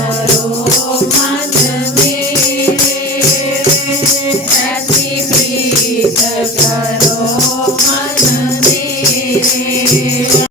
Thank you.